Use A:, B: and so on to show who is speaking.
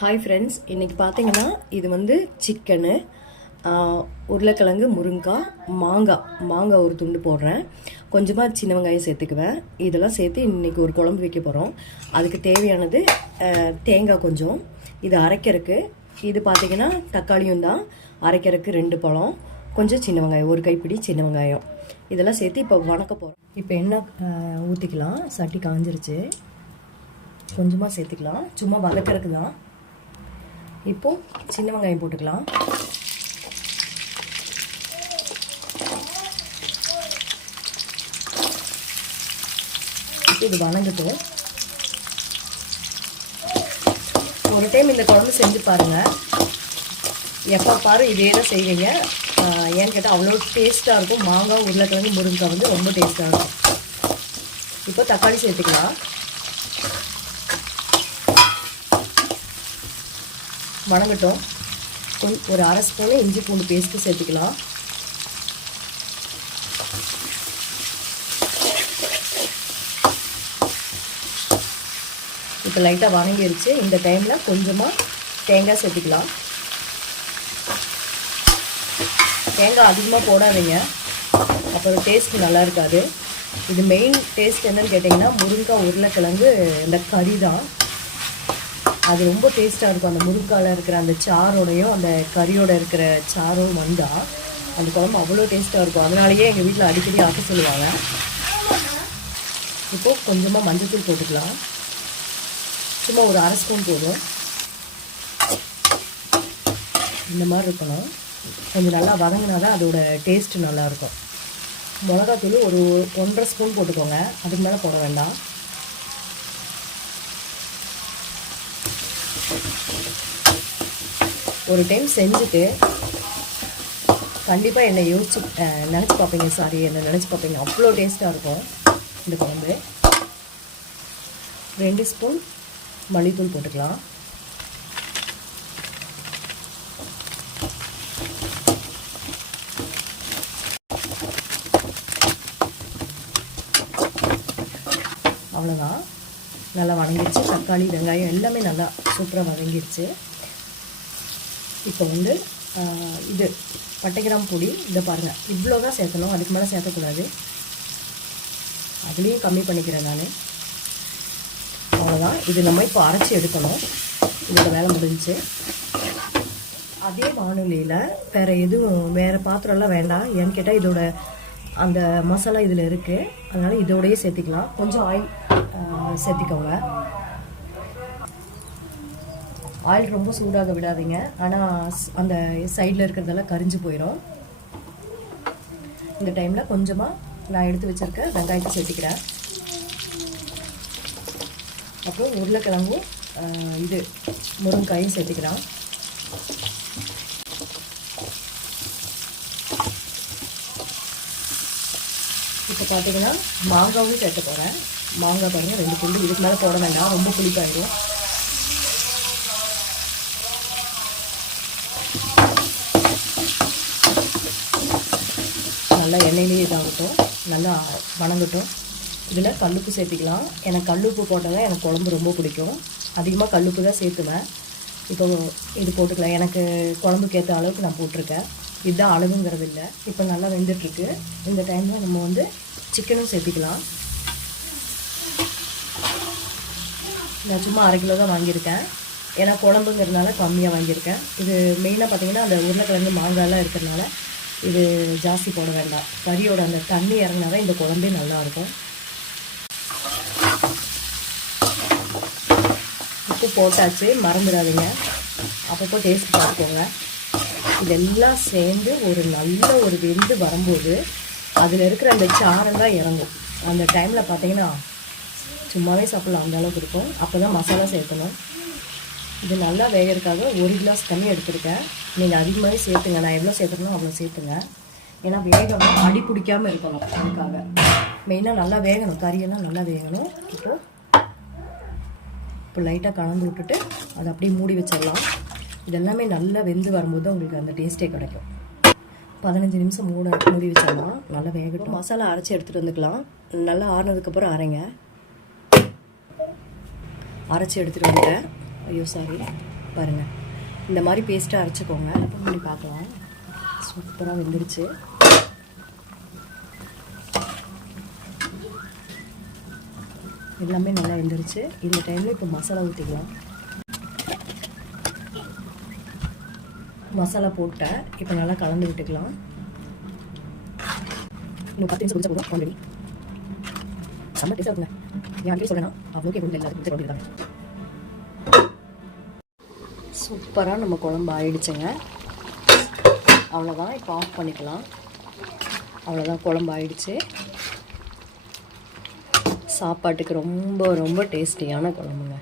A: Hi friends இன்றைக்கி பார்த்தீங்கன்னா இது வந்து சிக்கனு உருளைக்கிழங்கு முருங்காய் மாங்காய் மாங்காய் ஒரு துண்டு போடுறேன். கொஞ்சமாக சின்ன வெங்காயம் சேர்த்துக்குவேன். இதெல்லாம் சேர்த்து இன்னைக்கு ஒரு குழம்பு வைக்க போகிறோம் அதுக்கு தேவையானது தேங்காய் கொஞ்சம். இது அரைக்கிறதுக்கு. இது பார்த்தீங்கன்னா தக்காளியும் தான். அரைக்கிறதுக்கு ரெண்டு பழம். கொஞ்சம் சின்ன வெங்காயம் ஒரு கைப்பிடி சின்ன வெங்காயம். இதெல்லாம் சேர்த்து இப்போ வணக்க போகிறோம் இப்போ என்ன ஊற்றிக்கலாம் சட்டி காஞ்சிருச்சு. கொஞ்சமாக சேர்த்துக்கலாம். சும்மா வதக்கறதுக்கு தான். இப்போ சின்ன வெங்காயம் போட்டுக்கலாம். இது வணங்கட்டும். ஒரு டைம் இந்த குழம்பு செஞ்சு பாருங்க. எப்போ பாரு இதே தான் செய்வீங்க ஏன்னு கேட்டால் அவ்வளோ டேஸ்ட்டாக இருக்கும். மாங்காய் உருளைக்கிழங்கு முருங்கைக்காய் வந்து ரொம்ப டேஸ்ட்டாக இருக்கும். இப்போ தக்காளி சேர்த்துக்கலாம். வணங்கட்டும். ஒரு அரை ஸ்பூனு இஞ்சி பூண்டு பேஸ்ட்டு சேர்த்துக்கலாம். இப்போ லைட்டாக வணங்கிருச்சு இந்த டைமில் கொஞ்சமாக தேங்காய் சேர்த்துக்கலாம். தேங்காய் அதிகமாக போடாதீங்க. அப்புறம் டேஸ்ட் நல்லா இருக்காது. இது மெயின் டேஸ்ட் என்னன்னு கேட்டிங்கன்னா முருங்காய் உருளைக்கிழங்கு இந்த கறி தான். அது ரொம்ப டேஸ்ட்டாக இருக்கும். அந்த முருங்கால இருக்கிற அந்த சாரோடையும் அந்த கறியோட இருக்கிற சாரும் வந்தால் அந்த குழம்பு அவ்வளோ டேஸ்ட்டாக இருக்கும். அதனாலேயே எங்கள் வீட்டில் அடிக்கடி ஆக்க சொல்லுவாங்க. இப்போது கொஞ்சமாக மஞ்சத்தூள் போட்டுக்கலாம். சும்மா ஒரு அரை ஸ்பூன் போதும். இந்த மாதிரி இருக்கணும். கொஞ்சம் நல்லா வதங்கினா தான் அதோட டேஸ்ட்டு நல்லாயிருக்கும் மிளகாத்தூள் ஒரு ஒன்றரை ஸ்பூன் போட்டுக்கோங்க. அதுக்கு மேலே போட வேண்டாம். ஒரு டைம் செஞ்சுட்டு கண்டிப்பாக என்னை யோசிச்சு நினச்சி பார்ப்பீங்க சாரி என்னை நினச்சி பார்ப்பீங்க. அவ்வளோ டேஸ்ட்டாக இருக்கும் இந்த குழம்பு. ரெண்டு ஸ்பூன் மல்லித்தூள் போட்டுக்கலாம். அவ்வளோதான் நல்லா வதங்கிடுச்சு. தக்காளி வெங்காயம் எல்லாமே நல்லா சூப்பராக வதங்கிடுச்சு. இப்போ வந்து இது பட்டைகிராம் பொடி இதை பாருங்கள் இவ்வளோ தான் சேர்க்கணும். அதுக்கு மேலே சேர்க்கக்கூடாது. அதுலேயும் கம்மி பண்ணிக்கிறேன் நான். அவ்வளோதான் இது நம்ம இப்போ அரைச்சி எடுக்கணும். இதோட வேலை முடிஞ்சு அதே வானொலியில் வேறு எதுவும் வேறு பாத்திரம்லாம் வேண்டாம். ஏன்னு கேட்டால் இதோட அந்த மசாலா இதில் இருக்குது அதனால் இதோடையே சேர்த்திக்கலாம். கொஞ்சம் ஆயில் சேர்த்திக்கோங்க. ஆயில் ரொம்ப சூடாக விடாதீங்க. ஆனால் அந்த சைடில் இருக்கிறதெல்லாம் கரிஞ்சு போயிடும் இந்த டைமில் கொஞ்சமாக நான் எடுத்து வச்சுருக்க வெங்காயத்தை சேர்த்திக்கிறேன். அப்புறம் உருளைக்கிழங்கும் இது முருங்காயும் சேர்த்துக்கிறேன். இப்போ பார்த்தீங்கன்னா மாங்காவும் சேர்த்து போகிறேன் மாங்காய் பாருங்கள் ரெண்டு துண்டு இதுக்கு மேலே போட வேண்டாம் ரொம்ப புளிப்பாயிடும் நல்லா எண்ணெயிலேயே இதாகட்டும் நல்லா வணங்கட்டும். இதில் கல்லுப்பு சேர்த்திக்கலாம். எனக்கு கல்லுப்பு போட்டால் எனக்கு குழம்பு ரொம்ப பிடிக்கும். அதிகமாக கல்லுப்பு தான் சேர்த்துவேன். இப்போ இது போட்டுக்கலாம். எனக்கு குழம்புக்கு ஏற்ற அளவுக்கு நான் போட்டிருக்கேன். இதுதான் அளவுங்கிறது இல்லை இப்போ நல்லா வெந்துட்டுருக்கு. இந்த டைமில் நம்ம வந்து சிக்கனும் சேர்த்திக்கலாம். நான் சும்மா அரை கிலோ தான் வாங்கியிருக்கேன். ஏன்னா குழம்புங்கிறதுனால கம்மியாக வாங்கியிருக்கேன். இது மெயினாக பார்த்தீங்கன்னா அந்த உருளைக்கிழங்கு மாங்காய்லாம் இருக்கிறதுனால இது ஜாஸ்தி போட வேண்டாம். கறியோட அந்த தண்ணி இறங்கினா தான் இந்த குழம்பே நல்லாயிருக்கும் உப்பு போட்டாச்சு மறந்துடாதீங்க. அப்பப்போ டேஸ்ட் பார்த்துக்கோங்க. இதெல்லாம் சேர்ந்து ஒரு நல்ல ஒரு வெந்து வரும்போது அதில் இருக்கிற அந்த சாரெல்லாம் இறங்கும். அந்த டைமில் பார்த்தீங்கன்னா சும்மாவே சாப்பிடலாம் அந்த அளவுக்கு இருக்கும். அப்போ தான் மசாலா சேர்க்கணும். இது நல்லா வேகிறதுக்காக ஒரு கிளாஸ் தண்ணி எடுத்துருக்கேன். நீங்கள் அதிகமாகவே சேர்த்துங்க. நான் எவ்வளோ சேர்த்துக்கணும் அவ்வளோ சேர்த்துங்க. ஏன்னா வேகணும் அடி பிடிக்காமல் இருக்கணும் அதுக்காக. மெயினாக நல்லா வேகணும். கறியெல்லாம் நல்லா வேகணும். இப்போது இப்போ லைட்டாக கலந்து விட்டுட்டு அதை அப்படியே மூடி வச்சிடலாம். இதெல்லாமே நல்லா வெந்து வரும்போது தான் உங்களுக்கு அந்த டேஸ்ட்டே கிடைக்கும். பதினஞ்சு நிமிஷம் மூட மூடி வச்சிடலாம். நல்லா வேகட்டும். மசாலா அரைச்சி எடுத்துகிட்டு வந்துக்கலாம். நல்லா ஆறுனதுக்கப்புறம் அரைங்க. அரைச்சி எடுத்துகிட்டு வந்துட்டேன். ஐயோ சாரி பாருங்கள் இந்த மாதிரி பேஸ்ட்டாக அரைச்சிக்கோங்க. ஓப்பன் பண்ணி பார்க்கலாம். சூப்பராக வெந்துருச்சு. எல்லாமே நல்லா வெந்துருச்சு. இந்த டைமில் இப்போ மசாலா ஊற்றிக்கலாம் மசாலா போட்டேன். இப்போ நல்லா கலந்து விட்டுக்கலாம். இன்னும் பத்து நிமிஷம் குடிச்சா போதும். ஆல்ரெடி செம்ம டேஸ்ட்டாக இருக்குங்க. என் கொடுத்து சூப்பராக நம்ம குழம்பு ஆயிடுச்சுங்க அவ்வளோதான் இப்போ ஆஃப் பண்ணிக்கலாம் அவ்வளோதான் குழம்பு ஆயிடுச்சு சாப்பாட்டுக்கு ரொம்ப ரொம்ப டேஸ்டியான குழம்புங்க